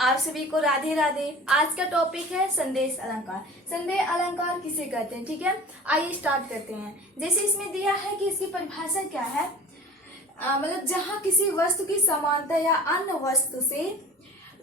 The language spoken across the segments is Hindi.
आप सभी को राधे राधे। आज का टॉपिक है संदेश अलंकार। संदेश अलंकार किसे कहते हैं, ठीक है। आइए स्टार्ट करते हैं। जैसे इसमें दिया है कि इसकी परिभाषा क्या है, मतलब जहाँ किसी वस्तु की समानता या अन्य वस्तु से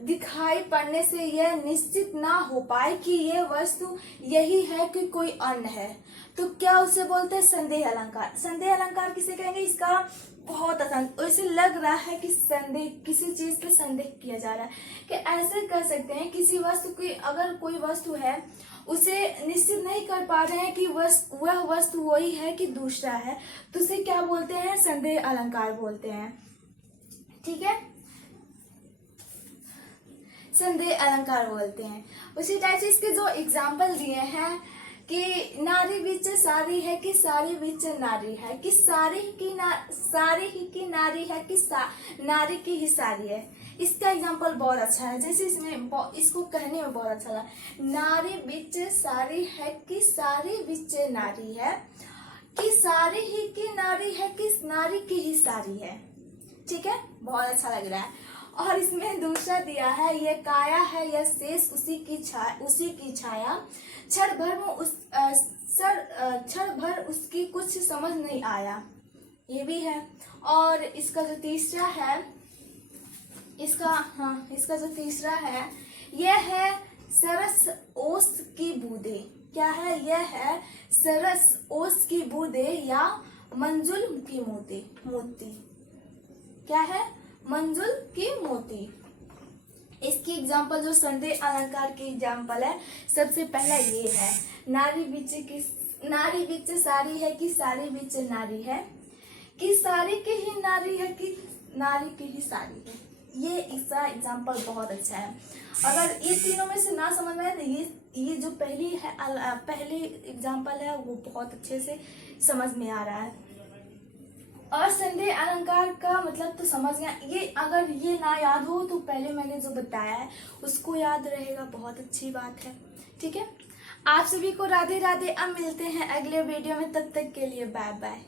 दिखाई पड़ने से यह निश्चित ना हो पाए कि यह वस्तु यही है कि कोई अन्य है, तो क्या उसे बोलते हैं संदेह अलंकार। संदेह अलंकार किसे कहेंगे, इसका बहुत आसान, ऐसे लग रहा है कि संदेह, किसी चीज पे संदेह किया जा रहा है, कि ऐसे कह सकते हैं किसी वस्तु की, अगर कोई वस्तु है उसे निश्चित नहीं कर पा रहे हैं कि वह वस्तु वही है कि दूसरा है, तो उसे क्या बोलते हैं, संदेह अलंकार बोलते हैं, ठीक है। संदेह अलंकार बोलते हैं। उसी टाइप से इसके जो एग्जाम्पल दिए हैं कि नारी बिच सारी है कि सारी बिच नारी है, कि सारी ही की नारी है कि नारी की ही सारी है। इसका एग्जाम्पल बहुत अच्छा है। जैसे इसमें इसको कहने में बहुत अच्छा लगा, नारी बिच सारी है कि सारी बिच नारी है, कि सारी ही की नारी है कि नारी की ही सारी है, ठीक है, बहुत अच्छा लग रहा है। और इसमें दूसरा दिया है, यह काया है यह शेष उसी की छाया, क्षण भर उसकी कुछ समझ नहीं आया, ये भी है। और इसका जो तीसरा है, इसका जो तीसरा है, यह है सरस ओस की बूंदे। क्या है, यह है सरस ओस की बूंदे या मंजुल की मोती। क्या है, मंजुल की मोती। इसकी एग्जाम्पल जो संदेह अलंकार की एग्जाम्पल है, सबसे पहला ये है, नारी बिच सारी है कि सारी बिच नारी है, कि सारी की ही नारी है कि नारी की ही सारी है। ये इसका एग्जाम्पल बहुत अच्छा है। अगर ये तीनों में से ना समझ में आए तो ये जो पहली एग्जाम्पल है वो बहुत अच्छे से समझ में आ रहा है। और संदेह अलंकार का मतलब तो समझ गया। ये अगर ये ना याद हो तो पहले मैंने जो बताया है उसको याद रहेगा, बहुत अच्छी बात है, ठीक है। आप सभी को राधे राधे। अब मिलते हैं अगले वीडियो में, तब तक के लिए बाय बाय।